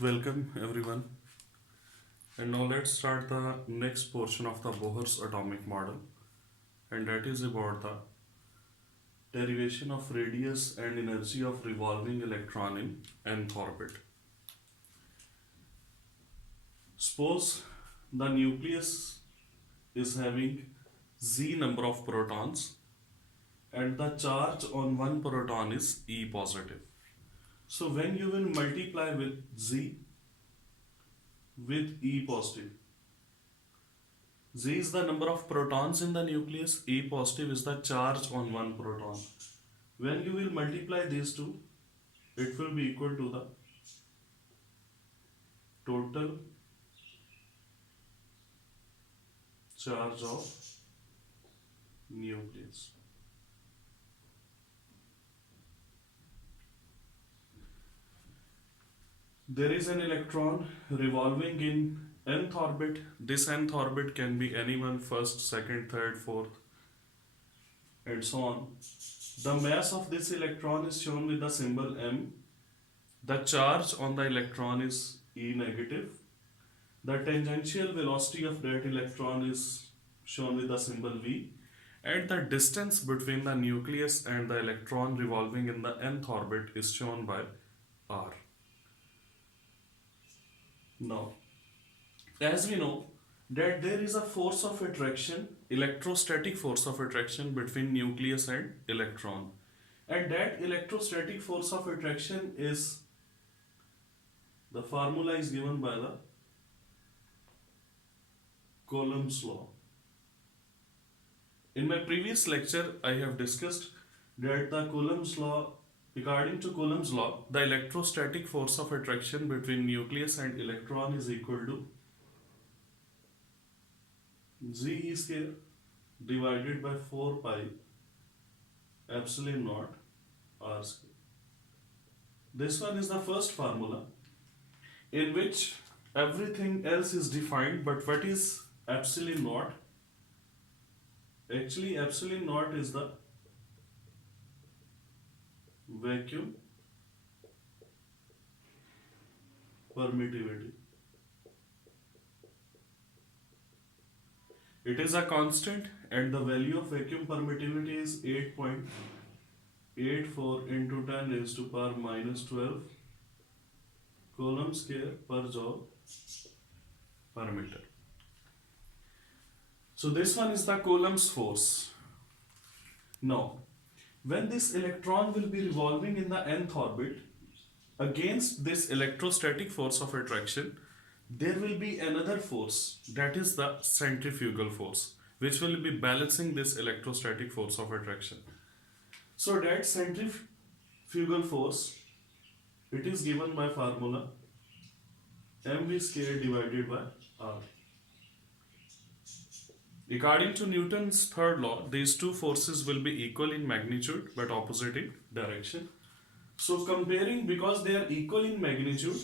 Welcome everyone, and now let's start the next portion of the Bohr's atomic model, and that is about the derivation of radius and energy of revolving electron in nth orbit. Suppose the nucleus is having z number of protons and the charge on one proton is E positive. So when you will multiply with z with E positive, Z is the number of protons in the nucleus, E positive is the charge on one proton. When you will multiply these two, it will be equal to the total charge of nucleus. There is an electron revolving in nth orbit. This nth orbit can be anyone, first, second, third, fourth, and so on. The mass of this electron is shown with the symbol m. The charge on the electron is E negative. The tangential velocity of that electron is shown with the symbol v. And the distance between the nucleus and the electron revolving in the nth orbit is shown by r. Now, as we know that there is a force of attraction, electrostatic force of attraction between nucleus and electron, and that electrostatic force of attraction is, the formula is given by the Coulomb's law. In my previous lecture, I have discussed that the Coulomb's law, according to Coulomb's law, the electrostatic force of attraction between nucleus and electron is equal to G square divided by 4 pi epsilon naught r square. This one is the first formula in which everything else is defined, but what is epsilon naught? Actually, epsilon naught is the vacuum permittivity. It is a constant, and the value of vacuum permittivity is 8.84 into 10 raised to power minus 12 Coulomb square per joule per meter. So this one is the Coulomb's force. Now, when this electron will be revolving in the nth orbit, against this electrostatic force of attraction, there will be another force, that is the centrifugal force, which will be balancing this electrostatic force of attraction. So that centrifugal force, it is given by formula mv square divided by r. According to Newton's third law, these two forces will be equal in magnitude but opposite in direction. So comparing, because they are equal in magnitude,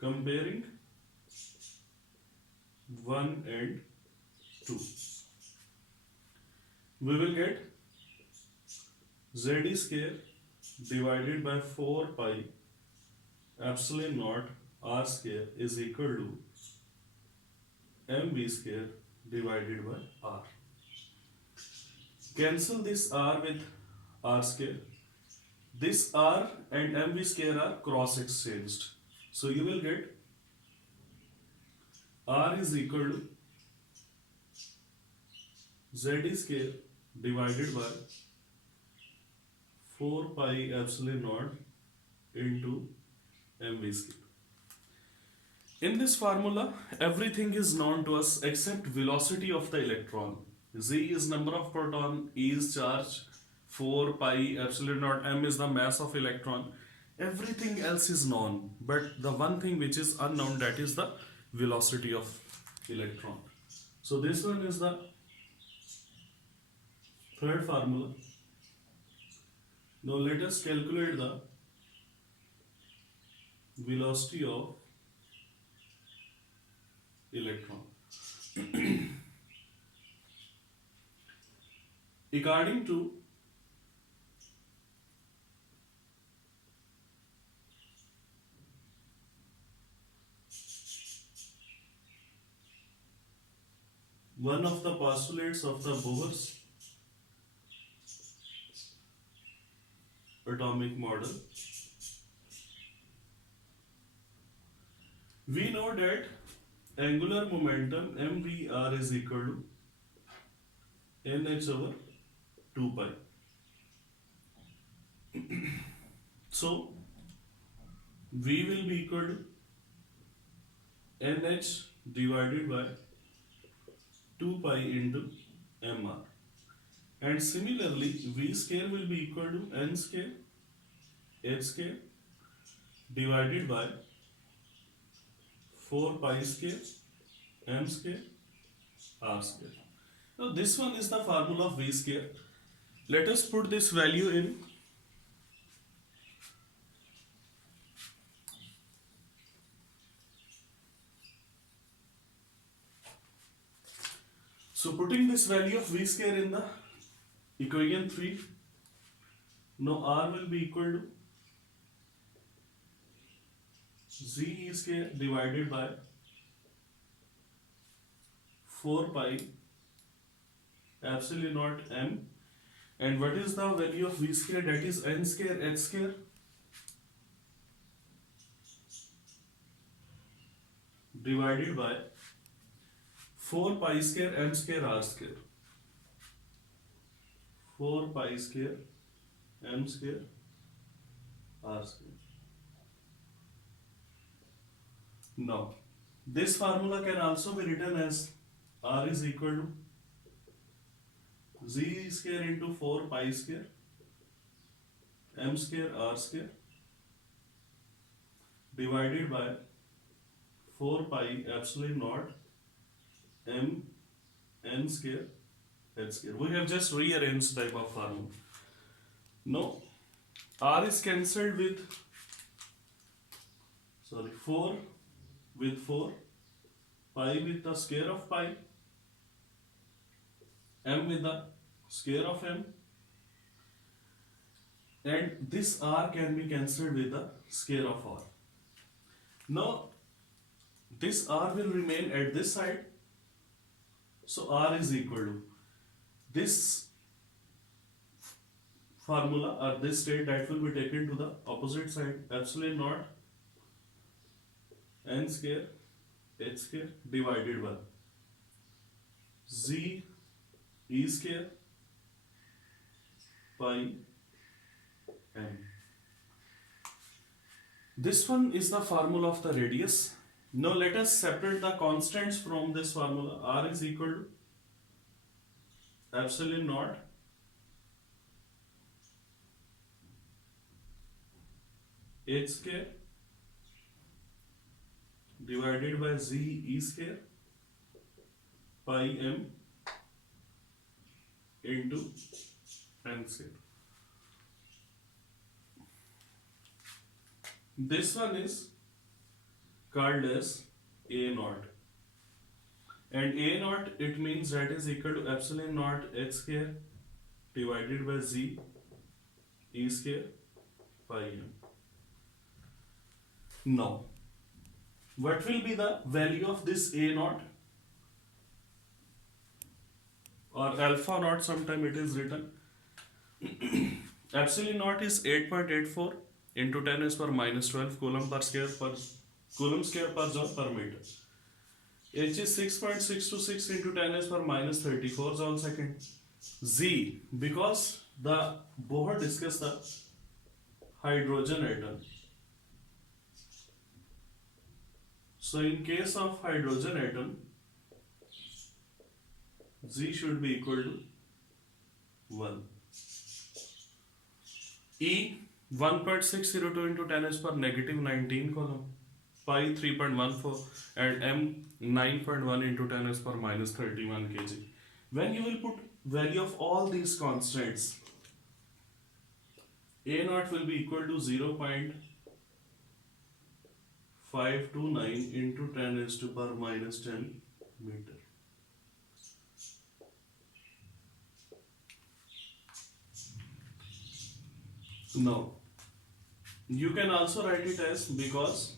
comparing 1 and 2, we will get Z square divided by 4 pi epsilon naught r square is equal to mv square divided by r. Cancel this r with r square. This r and mv square are cross exchanged. So you will get r is equal to z square divided by 4 pi epsilon naught into mv square. In this formula, everything is known to us except velocity of the electron. Z is number of proton, E is charge, 4 pi epsilon naught, m is the mass of electron. Everything else is known, but the one thing which is unknown, that is the velocity of electron. So this one is the third formula. Now let us calculate the velocity of electron. According to one of the postulates of the Bohr's atomic model. We know that angular momentum mvr is equal to nh over 2 pi. So v will be equal to nh divided by 2 pi into mr, and similarly v square will be equal to n square h square divided by 4 pi square m square r square. Now this one is the formula of v square. Let us put this value in. So putting this value of v square in the equation 3, now r will be equal to z e square divided by 4 pi epsilon naught m, and what is the value of v square? That is n square h square divided by 4 pi square m square r square. 4 pi square m square r square. Now this formula can also be written as r is equal to z square into 4 pi square m square r square divided by 4 pi epsilon naught m n square h square. We have just rearranged type of formula. Now r is cancelled with 4 with 4, pi with the square of pi, m with the square of m, and this r can be cancelled with the square of r. Now this r will remain at this side, so r is equal to this formula or this state that will be taken to the opposite side, epsilon naught n square h square divided by z e square pi m. This one is the formula of the radius. Now let us separate the constants from this formula. R is equal to epsilon naught h square divided by z e square pi m into n square. This one is called as a naught, and a naught, it means that is equal to epsilon naught h square divided by z e square pi m. Now what will be the value of this a naught or alpha naught, sometime it is written. Epsilon naught is 8.84 into 10 is per minus 12 coulomb square per joule per meter. H is 6.626 into 10 is per minus 34 joule second. Z, because the Bohr discussed the hydrogen atom, so in case of hydrogen atom, Z should be equal to 1. E 1.602 into 10 is per negative 19 coulomb, pi 3.14, and M 9.1 into 10 is per minus 31 kg. When you will put value of all these constants, A naught will be equal to 0.529 into 10 is to power minus 10 meter. Now, you can also write it as, because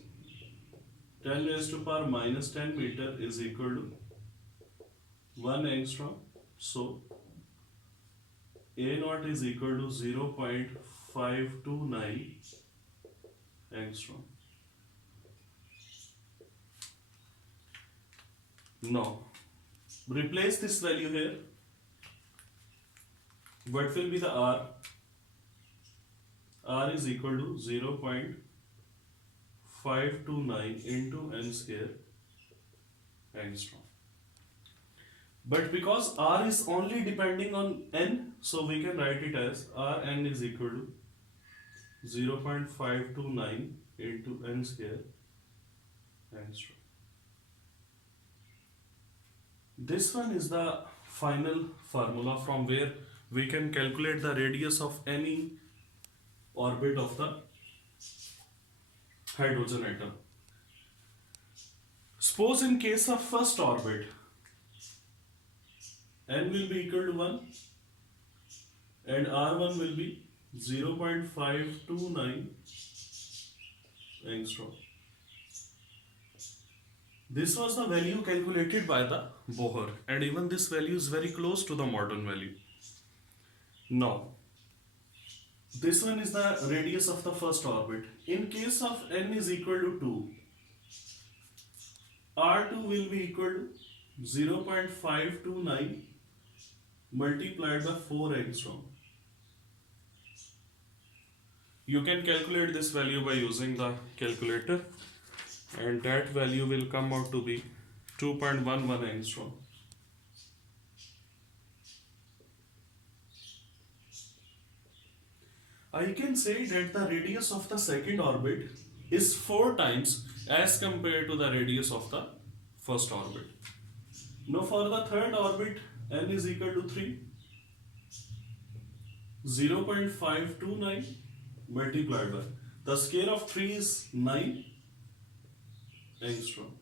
10 raised to power minus 10 meter is equal to 1 angstrom. So A naught is equal to 0.529 angstrom. Now, replace this value here. What will be the R? R is equal to 0.529 into n square angstrom. But because R is only depending on n, so we can write it as Rn is equal to 0.529 into n square angstrom. This one is the final formula from where we can calculate the radius of any orbit of the hydrogen atom. Suppose in case of first orbit, n will be equal to 1 and R1 will be 0.529 angstrom. This was the value calculated by the Bohr, and even this value is very close to the modern value. Now, this one is the radius of the first orbit. In case of n is equal to 2, R2 will be equal to 0.529 multiplied by 4 angstrom. You can calculate this value by using the calculator, and that value will come out to be 2.11 angstrom. I can say that the radius of the second orbit is 4 times as compared to the radius of the first orbit. Now for the third orbit, n is equal to 3. 0.529 multiplied by the square of 3 is 9 angstrom,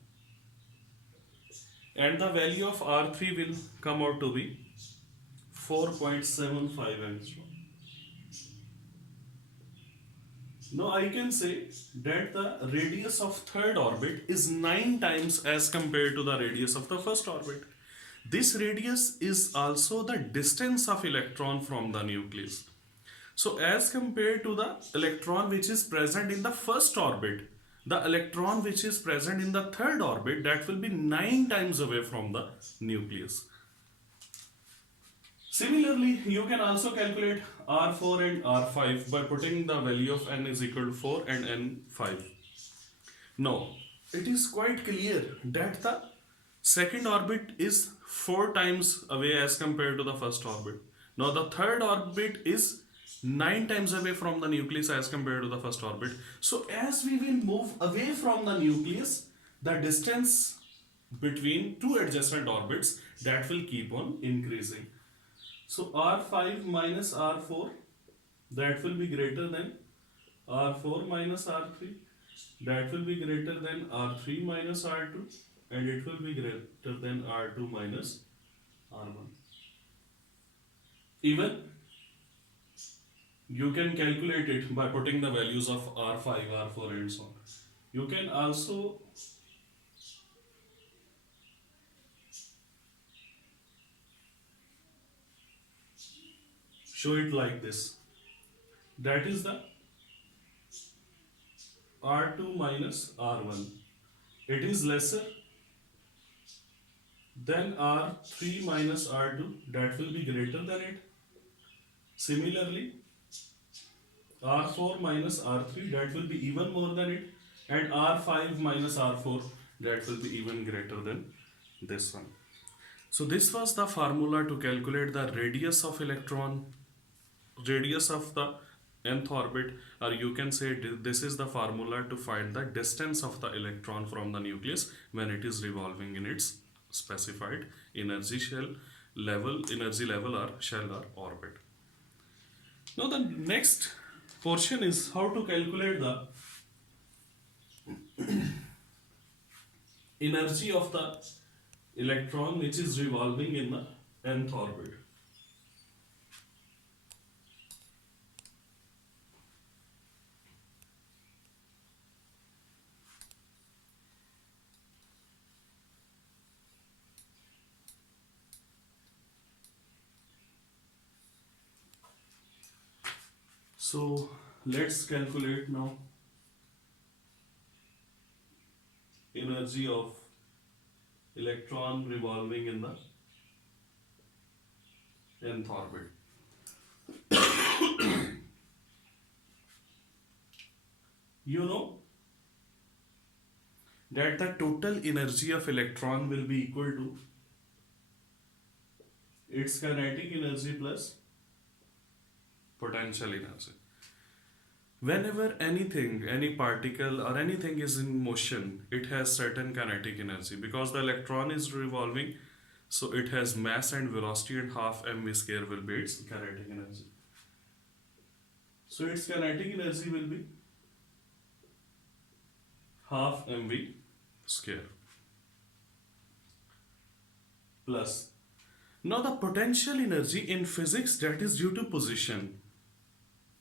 and the value of R3 will come out to be 4.75 angstrom. Now I can say that the radius of third orbit is 9 times as compared to the radius of the first orbit. This radius is also the distance of electron from the nucleus. So as compared to the electron which is present in the first orbit, the electron which is present in the third orbit, that will be 9 times away from the nucleus. Similarly, you can also calculate R4 and R5 by putting the value of n is equal to 4 and n 5. Now, it is quite clear that the second orbit is 4 times away as compared to the first orbit. Now, the third orbit is 9 times away from the nucleus as compared to the first orbit. So, as we will move away from the nucleus, the distance between two adjacent orbits, that will keep on increasing. So R5 minus R4, that will be greater than R4 minus R3, that will be greater than R3 minus R2, and it will be greater than R2 minus R1. Even you can calculate it by putting the values of R5, R4 and so on. You can also show it like this. That is the R2 minus R1. It is lesser than R3 minus R2. That will be greater than it. Similarly, R4 minus R3, that will be even more than it. And R5 minus R4, that will be even greater than this one. So this was the formula to calculate the radius of electron, radius of the nth orbit, or you can say this is the formula to find the distance of the electron from the nucleus when it is revolving in its specified energy level or shell or orbit. Now the next portion is how to calculate the energy of the electron which is revolving in the nth orbit. So let's calculate now energy of electron revolving in the nth orbit. You know that the total energy of electron will be equal to its kinetic energy plus potential energy. Whenever anything, any particle or anything is in motion, it has certain kinetic energy because the electron is revolving, so it has mass and velocity, and half mv square will be its kinetic energy. So its kinetic energy will be half mv square plus. Now the potential energy in physics, that is due to position.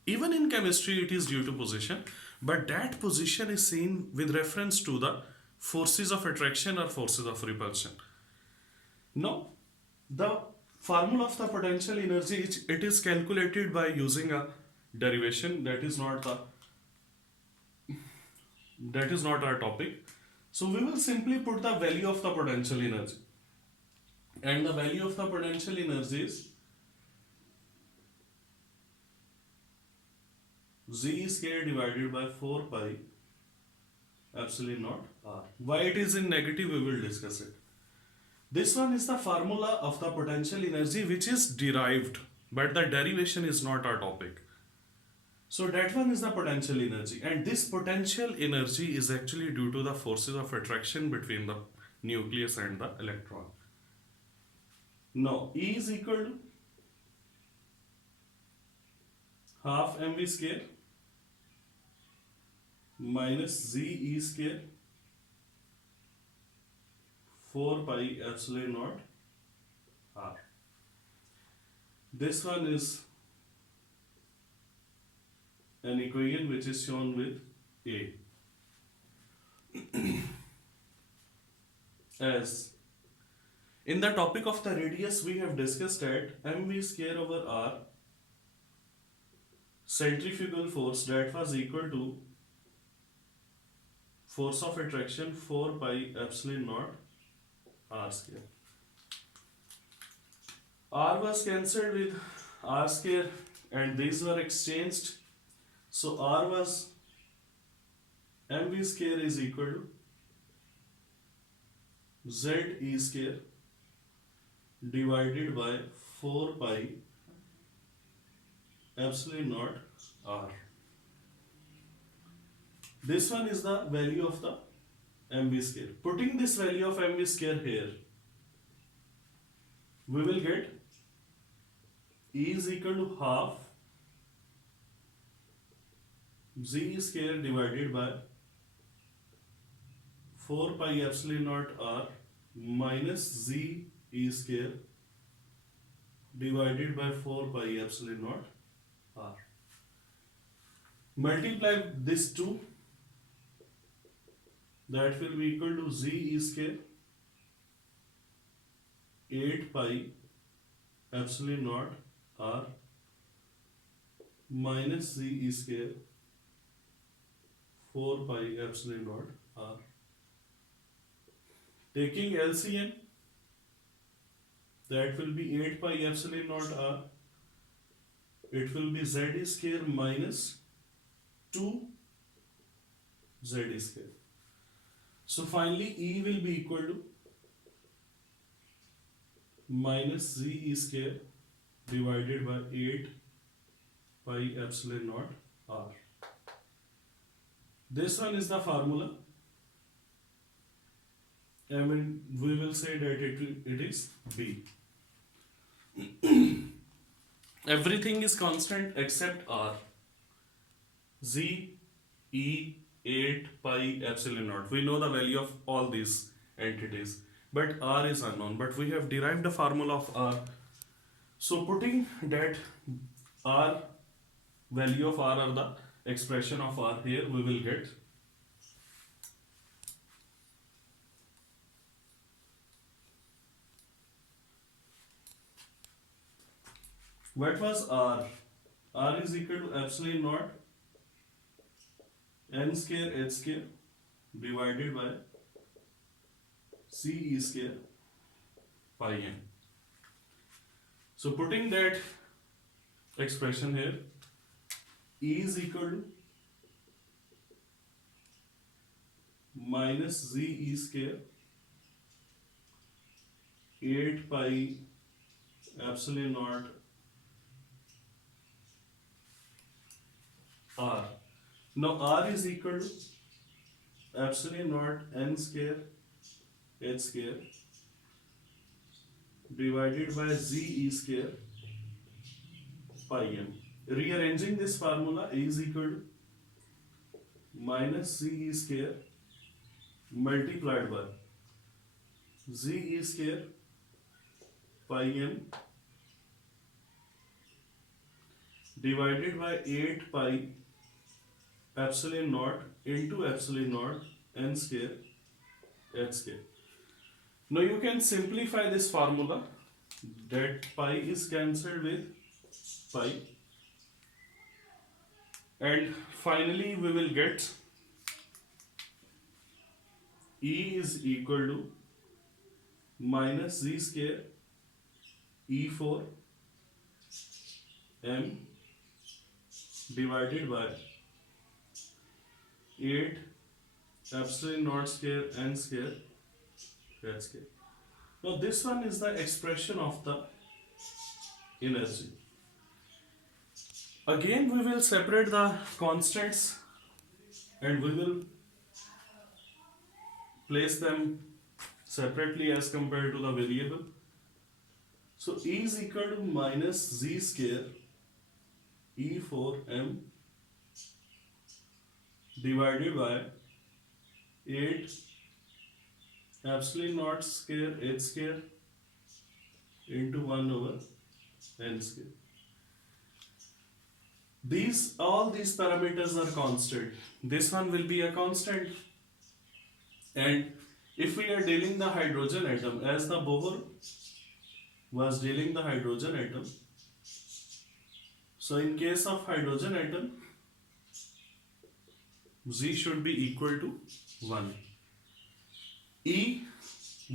Even in chemistry it is due to position, but that position is seen with reference to the forces of attraction or forces of repulsion. Now the formula of the potential energy, it is calculated by using a derivation. That is not our topic. So we will simply put the value of the potential energy, and the value of the potential energy is Z square divided by 4 pi epsilon naught r. Why it is in negative, we will discuss it. This one is the formula of the potential energy which is derived, but the derivation is not our topic. So that one is the potential energy, and this potential energy is actually due to the forces of attraction between the nucleus and the electron. Now E is equal to half mv square minus Z E square 4 pi epsilon naught r. This one is an equation which is shown with A. As in the topic of the radius, we have discussed that mv square over r centrifugal force, that was equal to force of attraction 4 pi epsilon naught r square. R was cancelled with r square and these were exchanged. So R was mv square is equal to Z E square divided by 4 pi epsilon naught r. This one is the value of the mv square. Putting this value of mv square here, we will get E is equal to half Z square divided by 4 pi epsilon naught r minus Z E square divided by 4 pi epsilon naught r. Multiply this two, that will be equal to Z E square 8 pi epsilon naught r minus Z E square 4 pi epsilon naught r. Taking LCM, that will be 8 pi epsilon naught r. It will be Z square minus 2 Z square. So finally E will be equal to minus Z E square divided by 8 pi epsilon naught r. This one is the formula. I mean, we will say that it is B. Everything is constant except R. Z, E, 8 pi epsilon naught. We know the value of all these entities, but R is unknown. But we have derived the formula of R. So putting that R, value of R or the expression of R here, we will get what was R? R is equal to epsilon naught n square h square divided by C E square pi m. So putting that expression here, E is equal to minus Z E square 8 pi epsilon naught R. Now R is equal to epsilon naught n square h square divided by Z E square pi m. Rearranging this formula, E is equal to minus Z E square multiplied by Z E square pi m divided by 8 pi epsilon naught into epsilon naught n square h square. Now you can simplify this formula, that pi is cancelled with pi, and finally we will get E is equal to minus Z square E4 m divided by 8 epsilon naught square n square h square. Now this one is the expression of the energy. Again we will separate the constants and we will place them separately as compared to the variable. So E is equal to minus Z square E4 m divided by 8 epsilon naught square h square into 1 over n square. All these parameters are constant. This one will be a constant. And if we are dealing the hydrogen atom, as the Bohr was dealing the hydrogen atom, so in case of hydrogen atom, Z should be equal to 1. E,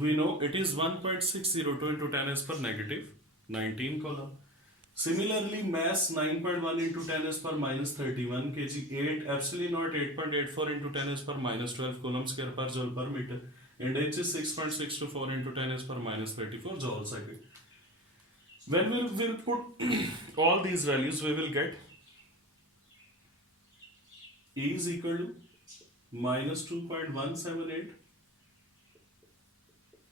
we know it is 1.602 into 10 s per negative 19 Coulomb. Similarly, mass 9.1 into 10 s per minus 31 kg, 8 epsilon naught 8.84 into 10 s per minus 12 Coulomb square per joule per meter, and H is 6.624 into 10 s per minus 34 joule second. When we will put all these values, we will get E is equal to minus 2.178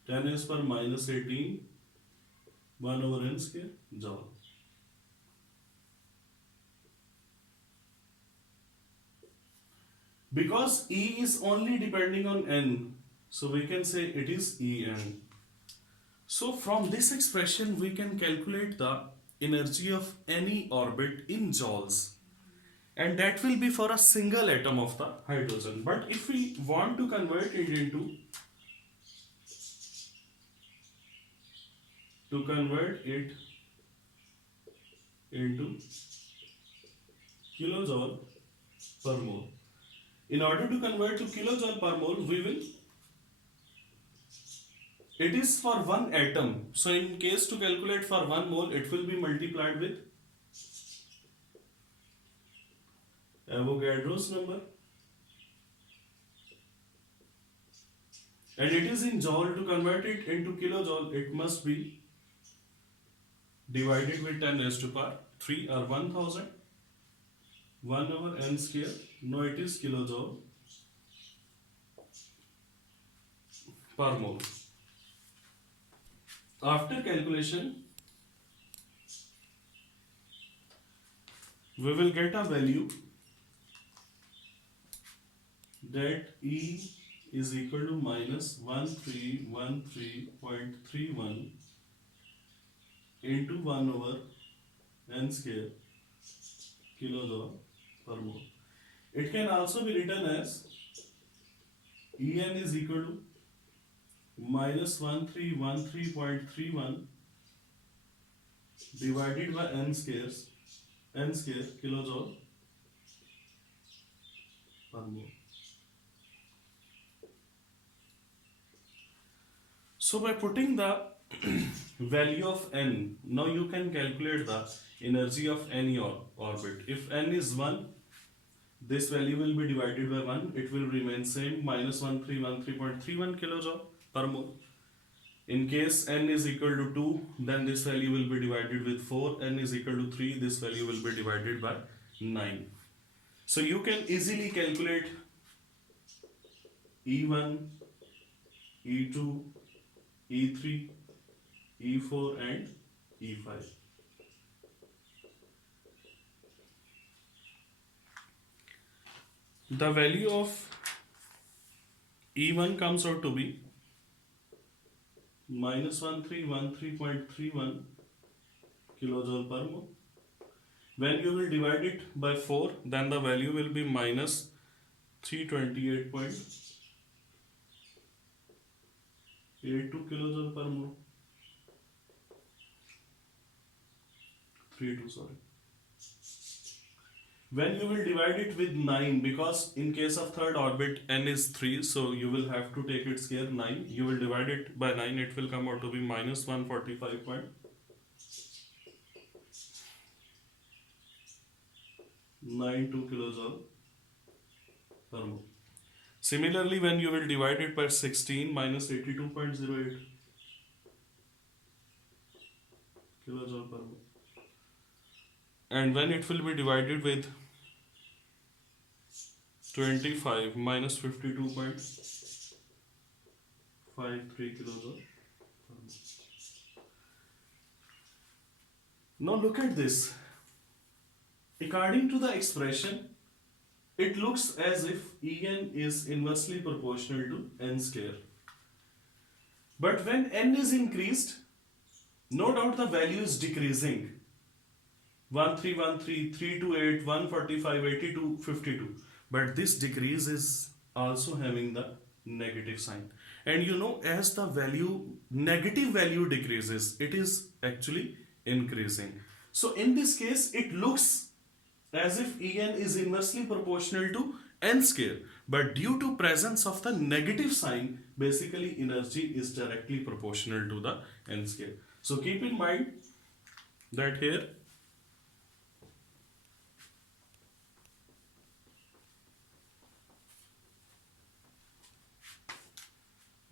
10 s per minus 18 1 over n square joule. Because E is only depending on n, so we can say it is En. So from this expression we can calculate the energy of any orbit in joules, and that will be for a single atom of the hydrogen. But if we want to convert it into kilojoule per mole. In order to convert to kilojoule per mole, it is for one atom. So in case to calculate for 1 mole, it will be multiplied with Avogadro's number. And it is in joule. To convert it into kilojoule, it must be divided with 10 raised to power 3 or 1000. 1 over n square. No, it is kilojoule per mole. After calculation, we will get a value that E is equal to minus 1313.31 into 1 over n square kilojoule per mole. It can also be written as En is equal to minus 1313.31 divided by n squares n square kilojoule per mole. So by putting the value of n, now you can calculate the energy of any orbit. If n is 1, this value will be divided by 1, it will remain same, minus 1313.31 kilojoule per mole. In case n is equal to 2, then this value will be divided with 4, n is equal to 3, this value will be divided by 9. So you can easily calculate E1, E2, E3, E4 and E5. The value of E1 comes out to be minus 1313.31 kilojoule per mole. When you will divide it by 4, then the value will be minus 328.82 kilojoule per mole. 32, sorry. When you will divide it with 9, because in case of third orbit n is 3, so you will have to take its care 9. You will divide it by 9, it will come out to be minus 145.92 kilojoule per mole. Similarly, when you will divide it by 16, minus 82.08 kilojoule per mole. And when it will be divided with 25, minus 52.53 kilojoule. Now look at this. According to the expression, it looks as if En is inversely proportional to n square. But when n is increased, no doubt the value is decreasing. 1313, 328, 145, 82, 52. But this decrease is also having the negative sign. And you know, as the negative value decreases, it is actually increasing. So in this case, it looks as if En is inversely proportional to n square. But due to presence of the negative sign, basically energy is directly proportional to the n square. So keep in mind that here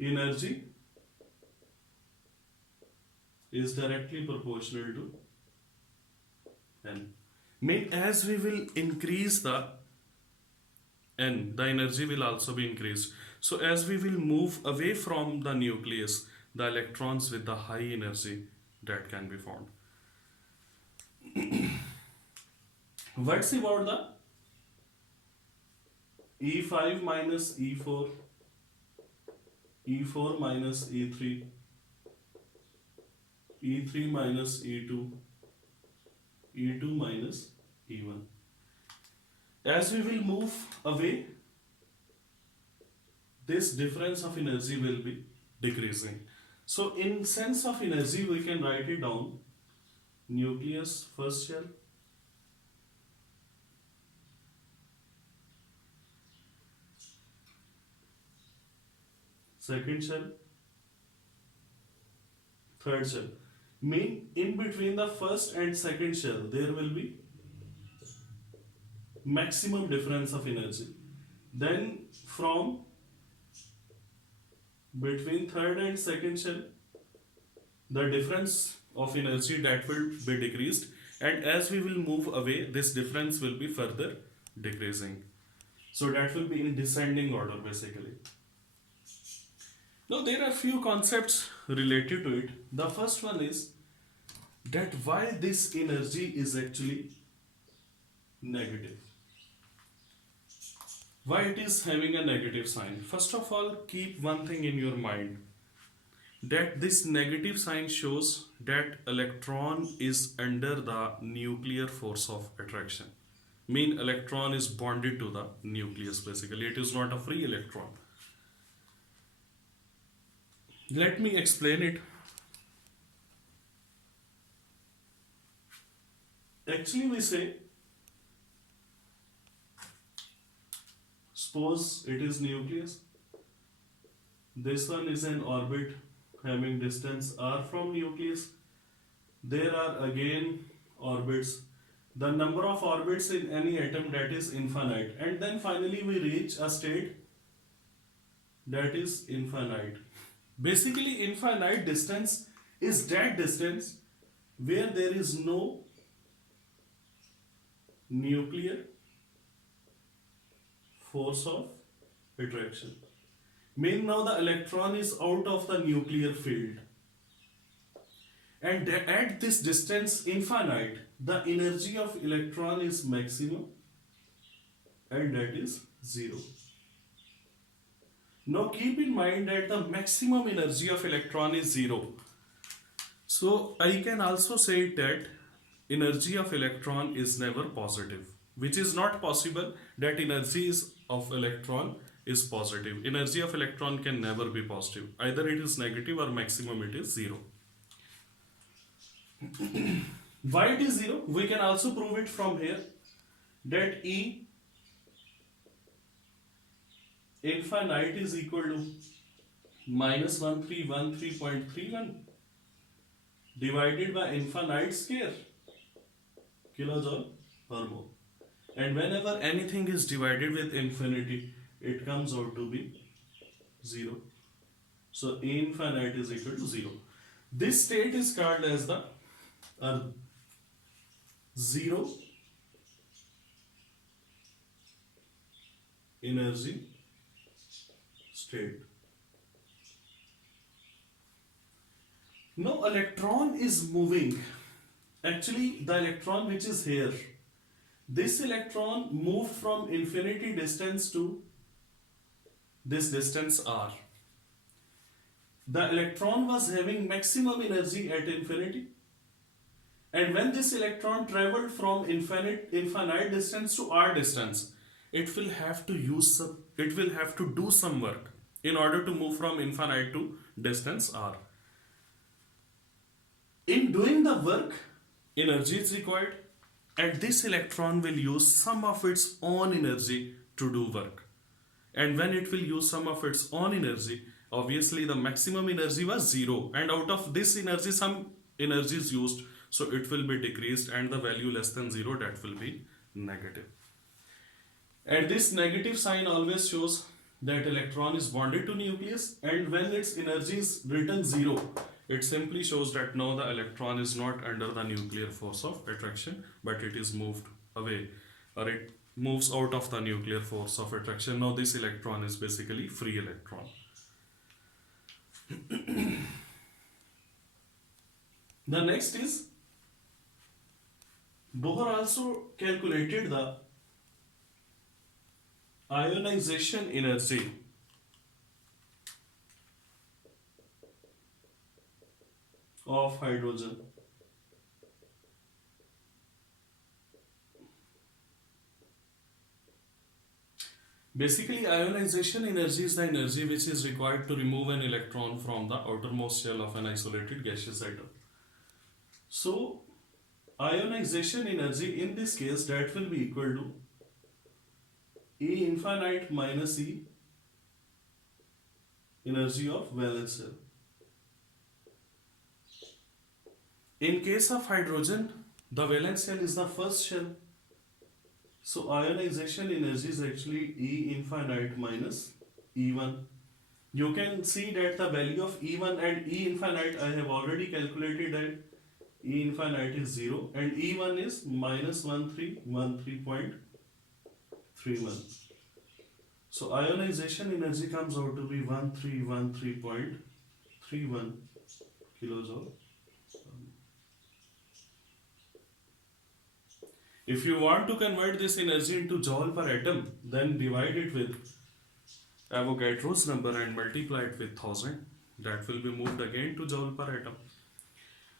energy is directly proportional to n. Mean as we will increase the n, the energy will also be increased. So as we will move away from the nucleus, the electrons with the high energy that can be found. What's about the E5 minus E4, E4 minus E3, E3 minus E2, E2 minus E1. As we will move away, this difference of energy will be decreasing. So in sense of energy, we can write it down. Nucleus, first shell. Second shell. Third shell. Mean in between the first and second shell, there will be maximum difference of energy. Then from between third and second shell, the difference of energy that will be decreased, and as we will move away, this difference will be further decreasing. So that will be in descending order basically. Now there are few concepts related to it. The first one is that why this energy is actually negative. Why it is having a negative sign? First of all, keep one thing in your mind, that this negative sign shows that electron is under the nuclear force of attraction. Mean electron is bonded to the nucleus basically. It is not a free electron. Let me explain it. Actually, we say, suppose it is nucleus. This one is an orbit having distance r from nucleus. There are again orbits. The number of orbits in any atom, that is infinite. And then finally we reach a state that is infinite. Basically, infinite distance is that distance where there is no nuclear force of attraction. Meaning now the electron is out of the nuclear field. And at this distance infinite, the energy of electron is maximum, and that is 0. Now keep in mind that the maximum energy of electron is 0. So I can also say that energy of electron is never positive, which is not possible that energy of electron is positive. Energy of electron can never be positive. Either it is negative or maximum it is 0. Why it is 0? We can also prove it from here, that E infinite is equal to minus 1313.31 divided by infinite square, kilojoule per mole. And whenever anything is divided with infinity, it comes out to be 0. So E infinite is equal to 0. This state is called as the zero energy state. Now electron is moving. Actually, the electron which is here, this electron moved from infinity distance to this distance r. The electron was having maximum energy at infinity. And when this electron traveled from infinite distance to r distance, it will have to do some work in order to move from infinite to distance r. In doing the work, energy is required, and this electron will use some of its own energy to do work. And when it will use some of its own energy, obviously the maximum energy was 0, and out of this energy some energy is used, so it will be decreased, and the value less than 0, that will be negative. And this negative sign always shows that electron is bonded to nucleus, and when its energy is written 0, it simply shows that now the electron is not under the nuclear force of attraction, but it is moved away, or it moves out of the nuclear force of attraction. Now this electron is basically free electron. The next is, Bohr also calculated the ionization energy of hydrogen. Basically, ionization energy is the energy which is required to remove an electron from the outermost shell of an isolated gaseous atom. So, ionization energy in this case, that will be equal to E infinite minus E energy of valence shell. In case of hydrogen, the valence shell is the first shell. So ionization energy is actually E infinite minus E1. You can see that the value of E1 and E infinite I have already calculated, that E infinite is 0 and E1 is minus 1313.31. So ionization energy comes out to be 1313.31 kilojoule. If you want to convert this energy into joule per atom, then divide it with Avogadro's number and multiply it with 1000. That will be moved again to joule per atom.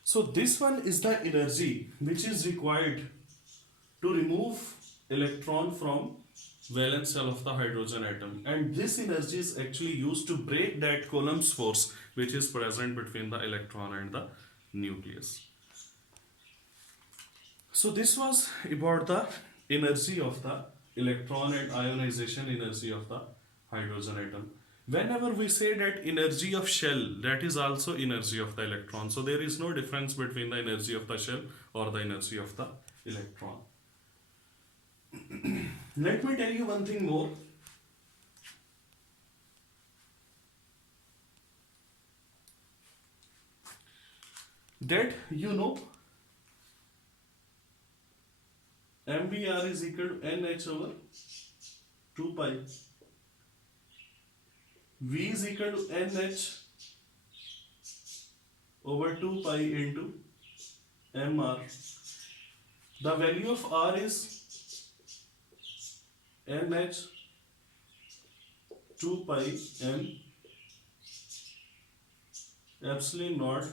So this one is the energy which is required to remove electron from valence shell of the hydrogen atom, and this energy is actually used to break that Coulomb's force which is present between the electron and the nucleus. So this was about the energy of the electron and ionization energy of the hydrogen atom. Whenever we say that energy of shell, that is also energy of the electron. So there is no difference between the energy of the shell or the energy of the electron. Let me tell you one thing more. That you know MBR is equal to NH over 2 pi. V is equal to NH over 2 pi into MR. The value of R is NH 2 pi M epsilon naught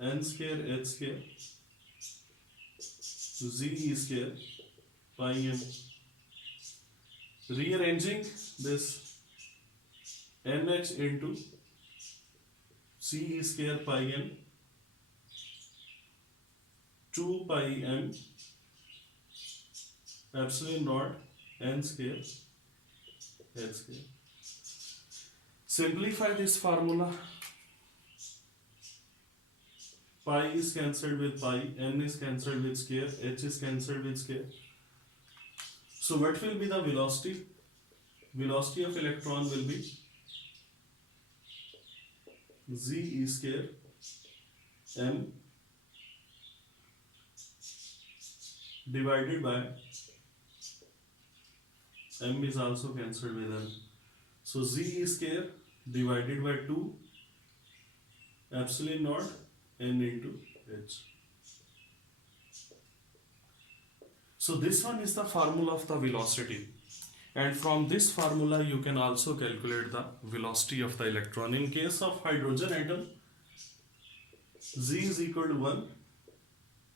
N square H square Z E square pi M. Rearranging this NH into C E square pi M 2 pi M epsilon naught N square H square. Simplify this formula. Pi is cancelled with pi, N is cancelled with square, H is cancelled with square. So what will be the velocity? Velocity of electron will be Z E square M divided by M is also cancelled with M. So Z E square divided by 2 epsilon naught N into H. So this one is the formula of the velocity, and from this formula you can also calculate the velocity of the electron. In case of hydrogen atom, Z is equal to 1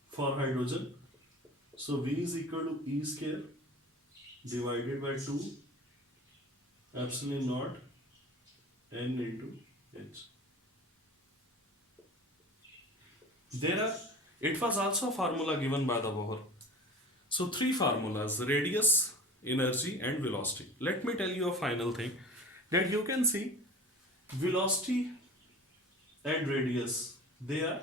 for hydrogen, so V is equal to E square divided by 2 epsilon naught N into H. It was also a formula given by the Bohr. So three formulas: radius, energy and velocity. Let me tell you a final thing, that you can see velocity and radius, they are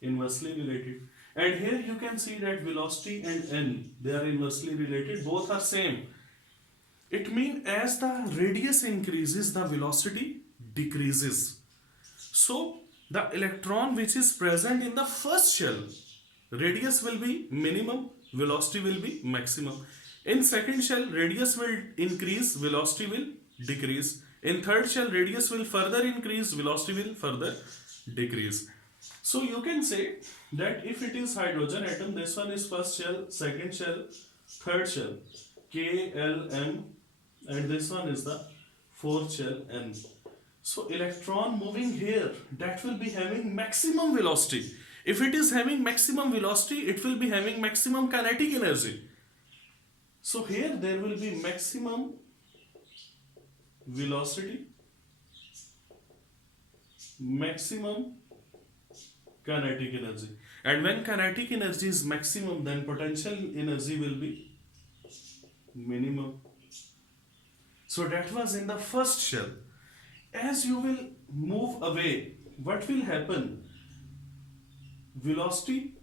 inversely related. And here you can see that velocity and n, they are inversely related, both are same. It means as the radius increases, the velocity decreases. So the electron which is present in the first shell, radius will be minimum, velocity will be maximum. In second shell, radius will increase, velocity will decrease. In third shell, radius will further increase, velocity will further decrease. So you can say that if it is hydrogen atom, this one is first shell, second shell, third shell, K, L, M, and this one is the fourth shell, N. So electron moving here, that will be having maximum velocity. If it is having maximum velocity, it will be having maximum kinetic energy. So here there will be maximum velocity, maximum kinetic energy. And when kinetic energy is maximum, then potential energy will be minimum. So that was in the first shell. As you will move away, what will happen? Velocity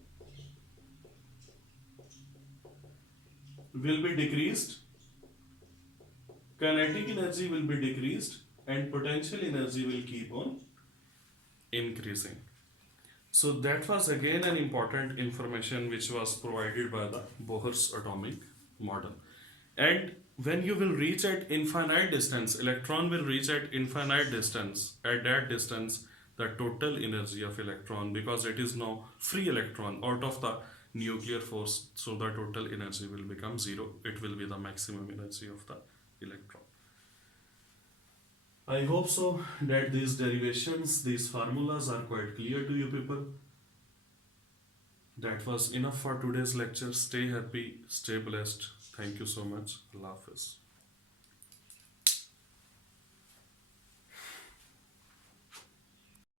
will be decreased, kinetic energy will be decreased, and potential energy will keep on increasing. So that was again an important information which was provided by the Bohr's atomic model. And when you will reach at infinite distance, electron will reach at infinite distance. At that distance, the total energy of electron, because it is now free electron out of the nuclear force, so the total energy will become zero. It will be the maximum energy of the electron. I hope so that these derivations, these formulas are quite clear to you people. That was enough for today's lecture. Stay happy, stay blessed. Thank you so much. Allah Hafiz.